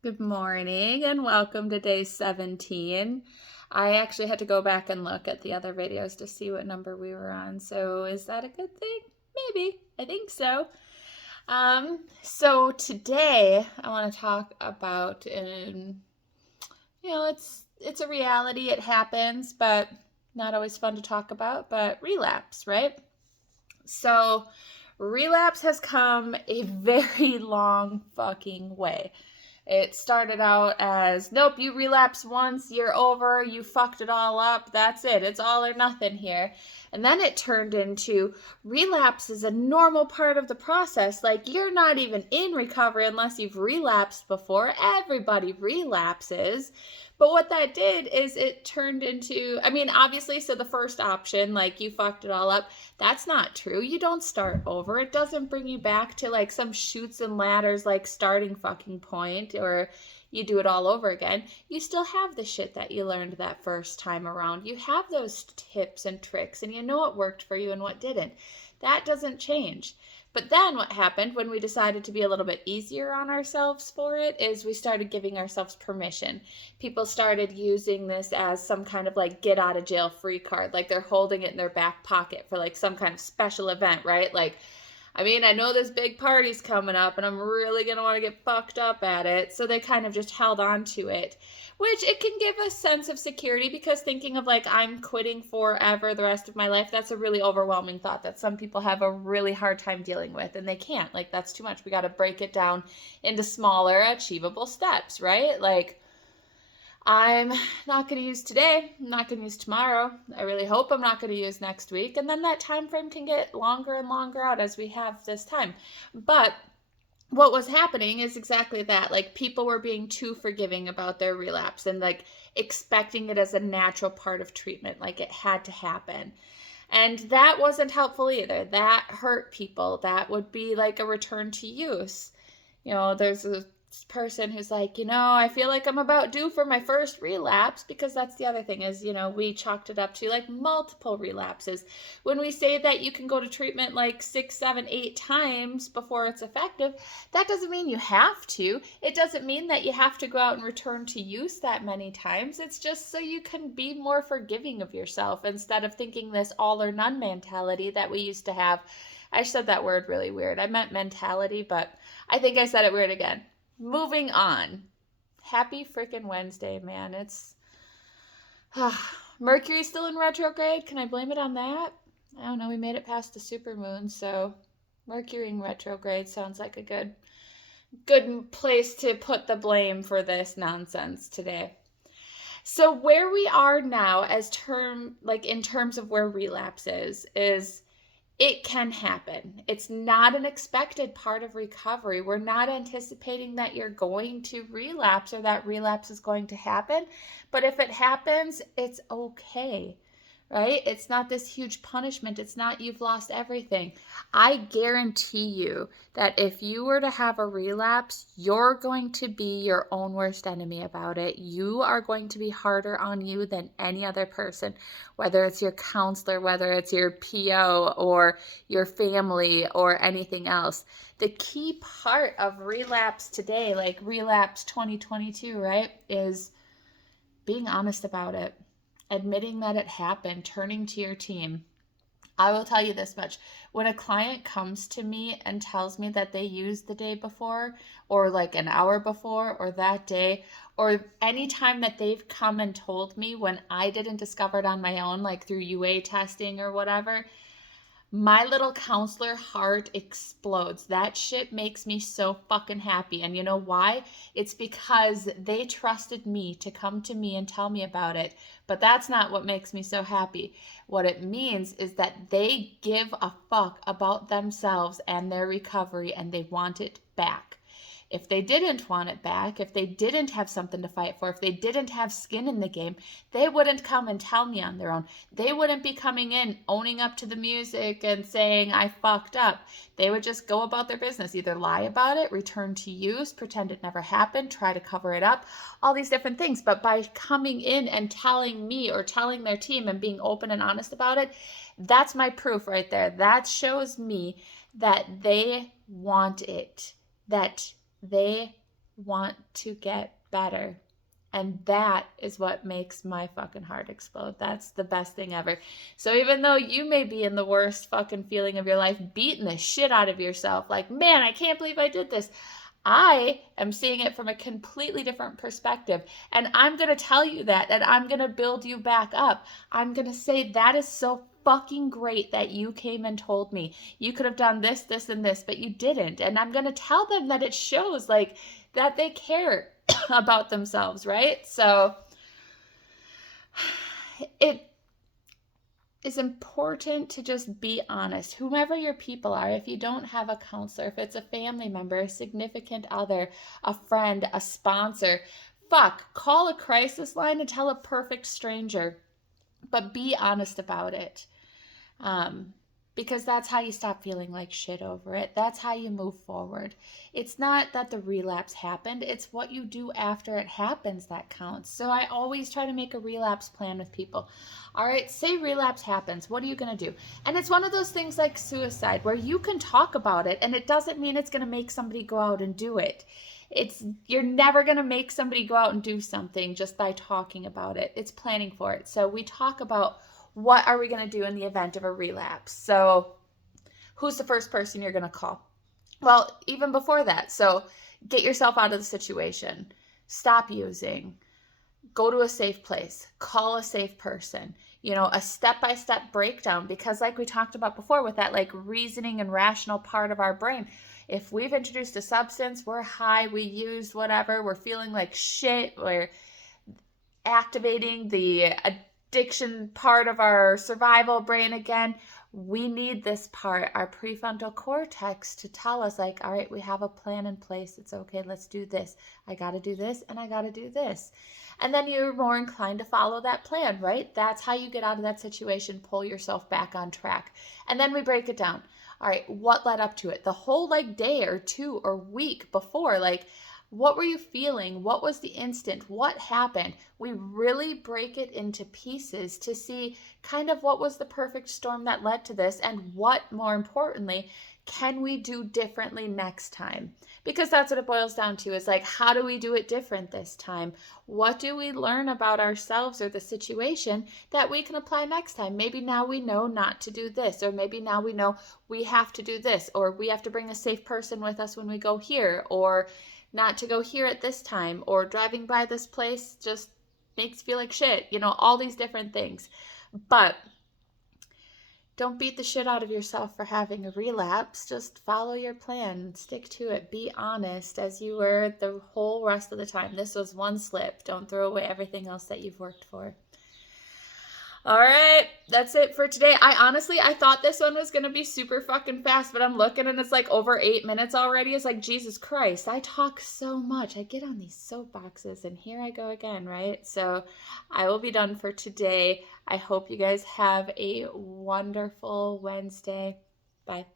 Good morning and welcome to day 17. I actually had to go back and look at the other videos to see what number we were on. So is that a good thing? Maybe. I think so. So today I want to talk about it's a reality, it happens, but not always fun to talk about, but relapse, right? So relapse has come a very long fucking way. It started out as, nope, you relapse once, you're over, you fucked it all up, that's it, it's all or nothing here. And then it turned into relapse is a normal part of the process. Like, you're not even in recovery unless you've relapsed before. Everybody relapses. But what that did is it turned into, obviously, so the first option, like you fucked it all up, that's not true. You don't start over. It doesn't bring you back to like some chutes and ladders, like starting fucking point, or you do it all over again. You still have the shit that you learned that first time around. You have those tips and tricks, and you know what worked for you and what didn't. That doesn't change. But then what happened when we decided to be a little bit easier on ourselves for it is we started giving ourselves permission. People started using this as some kind of like get out of jail free card. Like they're holding it in their back pocket for like some kind of special event, right? Like, I know this big party's coming up and I'm really going to want to get fucked up at it. So they kind of just held on to it, which it can give a sense of security because thinking of like, I'm quitting forever the rest of my life, that's a really overwhelming thought that some people have a really hard time dealing with and they can't. Like, that's too much. We got to break it down into smaller, achievable steps, right? Like, I'm not going to use today. I'm not going to use tomorrow. I really hope I'm not going to use next week. And then that time frame can get longer and longer out as we have this time. But what was happening is exactly that. Like, people were being too forgiving about their relapse and like expecting it as a natural part of treatment, like it had to happen. And that wasn't helpful either. That hurt people. That would be like a return to use. There's a person who's like, I feel like I'm about due for my first relapse, because that's the other thing is, we chalked it up to like multiple relapses. When we say that you can go to treatment like 6, 7, 8 times before it's effective, that doesn't mean you have to. It doesn't mean that you have to go out and return to use that many times. It's just so you can be more forgiving of yourself instead of thinking this all or none mentality that we used to have. I said that word really weird. I meant mentality, but I think I said it weird again. Moving on. Happy freaking Wednesday, man. It's Mercury's still in retrograde. Can I blame it on that? I don't know. We made it past the supermoon, so Mercury in retrograde sounds like a good place to put the blame for this nonsense today. So where we are now in terms of where relapse is it can happen. It's not an expected part of recovery. We're not anticipating that you're going to relapse or that relapse is going to happen. But if it happens, it's okay, right? It's not this huge punishment. It's not you've lost everything. I guarantee you that if you were to have a relapse, you're going to be your own worst enemy about it. You are going to be harder on you than any other person, whether it's your counselor, whether it's your PO or your family or anything else. The key part of relapse today, like relapse 2022, right, is being honest about it, admitting that it happened, turning to your team. I will tell you this much. When a client comes to me and tells me that they used the day before, or like an hour before, or that day, or any time that they've come and told me when I didn't discover it on my own, like through UA testing or whatever, my little counselor heart explodes. That shit makes me so fucking happy. And you know why? It's because they trusted me to come to me and tell me about it. But that's not what makes me so happy. What it means is that they give a fuck about themselves and their recovery and they want it back. If they didn't want it back, if they didn't have something to fight for, if they didn't have skin in the game, they wouldn't come and tell me on their own. They wouldn't be coming in, owning up to the music and saying, I fucked up. They would just go about their business, either lie about it, return to use, pretend it never happened, try to cover it up, all these different things. But by coming in and telling me or telling their team and being open and honest about it, that's my proof right there. That shows me that they want it, that they want to get better. And that is what makes my fucking heart explode. That's the best thing ever. So even though you may be in the worst fucking feeling of your life, beating the shit out of yourself, like, man, I can't believe I did this, I am seeing it from a completely different perspective. And I'm going to tell you that, and I'm going to build you back up. I'm going to say that is so fucking great that you came and told me. You could have done this, this, and this, but you didn't. And I'm going to tell them that it shows, like, that they care about themselves, right? So it is important to just be honest. Whomever your people are, if you don't have a counselor, if it's a family member, a significant other, a friend, a sponsor, call a crisis line and tell a perfect stranger, but be honest about it. Because that's how you stop feeling like shit over it. That's how you move forward. It's not that the relapse happened, it's what you do after it happens that counts. So I always try to make a relapse plan with people. All right, say relapse happens. What are you going to do? And it's one of those things like suicide where you can talk about it and it doesn't mean it's going to make somebody go out and do it. You're never going to make somebody go out and do something just by talking about it. It's planning for it. So we talk about what are we going to do in the event of a relapse? So who's the first person you're going to call? Well, even before that. So get yourself out of the situation. Stop using. Go to a safe place. Call a safe person. A step-by-step breakdown. Because like we talked about before with that like reasoning and rational part of our brain, if we've introduced a substance, we're high, we used whatever, we're feeling like shit, we're activating the addiction part of our survival brain again, we need this part, our prefrontal cortex, to tell us like, all right, we have a plan in place. It's okay. Let's do this. I got to do this and I got to do this. And then you're more inclined to follow that plan, right? That's how you get out of that situation, pull yourself back on track. And then we break it down. All right, what led up to it? The whole like day or two or week before, like, what were you feeling? What was the instant? What happened? We really break it into pieces to see kind of what was the perfect storm that led to this and what, more importantly, can we do differently next time? Because that's what it boils down to is like, how do we do it different this time? What do we learn about ourselves or the situation that we can apply next time? Maybe now we know not to do this, or maybe now we know we have to do this, or we have to bring a safe person with us when we go here, or not to go here at this time, or driving by this place just makes you feel like shit, all these different things. But don't beat the shit out of yourself for having a relapse. Just follow your plan, stick to it, be honest as you were the whole rest of the time. This was one slip. Don't throw away everything else that you've worked for. All right, that's it for today. I thought this one was going to be super fucking fast, but I'm looking and it's like over 8 minutes already. It's like, Jesus Christ, I talk so much. I get on these soapboxes and here I go again, right? So I will be done for today. I hope you guys have a wonderful Wednesday. Bye.